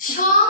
行。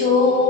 chúa